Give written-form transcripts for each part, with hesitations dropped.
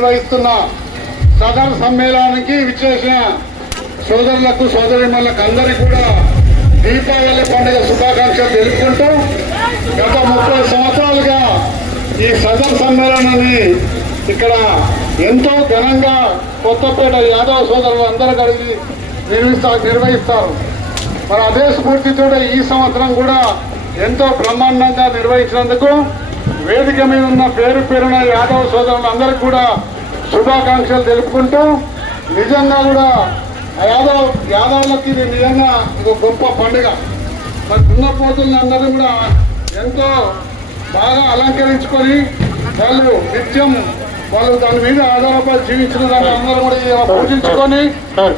నిర్వహిస్తున్న సదర్ సమ్మేళనానికి విచ్చేసిన సోదరులకు సోదరిమణులకు అందరికీ కూడా దీపావళి పండుగ శుభాకాంక్షలు తెలుపుకుంటూ గత 30 సంవత్సరాలుగా ఈ సదర్ సమ్మేళనాన్ని ఇక్కడ ఎంతో ఘనంగా కొత్తపేట యాదవ సోదరులు అందరూ కలిసి నిర్వహిస్తారు. మరి అదే స్ఫూర్తితో ఈ సంవత్సరం కూడా ఎంతో బ్రహ్మాండంగా నిర్వహించినందుకు వేదిక మీద ఉన్న పేరున యాదవ సోదరులందరికీ కూడా శుభాకాంక్షలు తెలుపుకుంటూ నిజంగా కూడా యాదవులకి ఇది నిజంగా ఒక గొప్ప పండుగ. మరి దున్నపోతులను అందరూ కూడా ఎంతో బాగా అలంకరించుకొని వాళ్ళు నిత్యం వాళ్ళు దాని మీద ఆధారపడి జీవించిన దాన్ని అందరూ కూడా పూజించుకొని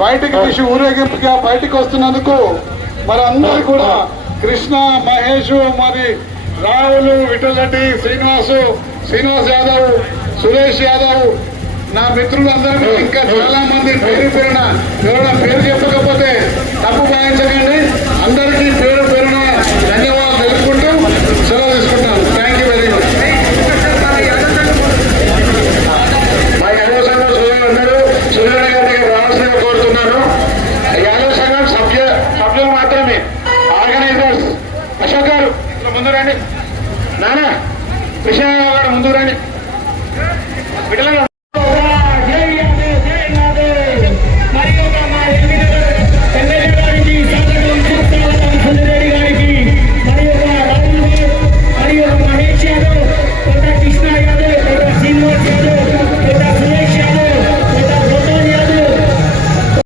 బయటికి తీసి ఊరేగింపుగా బయటికి వస్తున్నందుకు మరి అందరూ కూడా కృష్ణ, మహేష్, మరి రాహుల్, విఠలరెడ్డి, శ్రీనివాస్ యాదవ్, సురేష్ యాదవ్, నా మిత్రులందరూ ఇంకా చాలా మంది పేరున ఎవరైనా పేరు చెప్పక